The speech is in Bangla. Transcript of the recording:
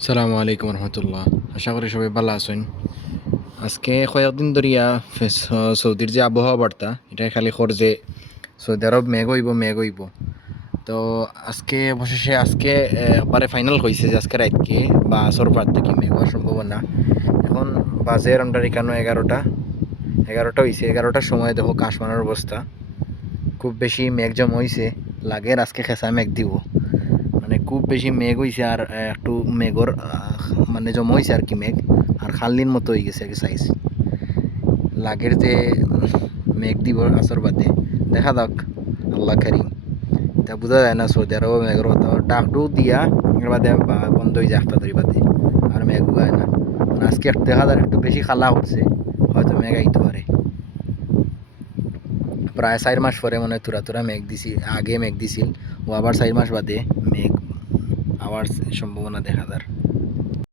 আসসালামু আলাইকুম রহমতুল্লাহ। আশা করি সবাই ভালো আছেন। আজকে কয়েকদিন ধরিয়া সৌদির যে আবহাওয়া বার্তা এটা খালি খর যে সৌদি আরব মেঘ হইব। তো আজকে অবশেষে আজকে একবারে ফাইনাল হয়েছে যে আজকে রাতকে বা আসর পার থেকে মেঘ হওয়ার সম্ভাবনা। এখন বাজে আমরা এখানে এগারোটা হয়েছে। 11টার সময় দেখো কাশমানের অবস্থা, খুব বেশি মেঘ জমা হয়েছে। লাগে আজকে খেসা মেঘ দিব, মানে খুব বেশি মেঘ হয়েছে। আর একটু মেঘর মানে জমা হয়েছে আর কি মেঘ, আর খাল্লির মতো হয়ে গেছে আর কি সাইজ। লাগের যে মেঘ দিব আসর বাদে, দেখা যাক, আল্লাহ কারিম। তা বোঝা যায় না সৌদি আরব মেঘর কথা ডাকটু দিয়া এর বাদে বন্ধ হয়ে যায় একটা ধরি বাদে, আর মেঘ উগায় না। মানে আজকে একটু দেখা যায় একটু বেশি খালা হচ্ছে, হয়তো মেঘ আইতে পারে। প্রায় 4 মাস পরে মানে তুরা তুরা মেঘ দিছি, আগে মেঘ দিছিল ও আবার 4 মাস বাদে মেঘ আবার সম্ভাবনা দেখা যায়।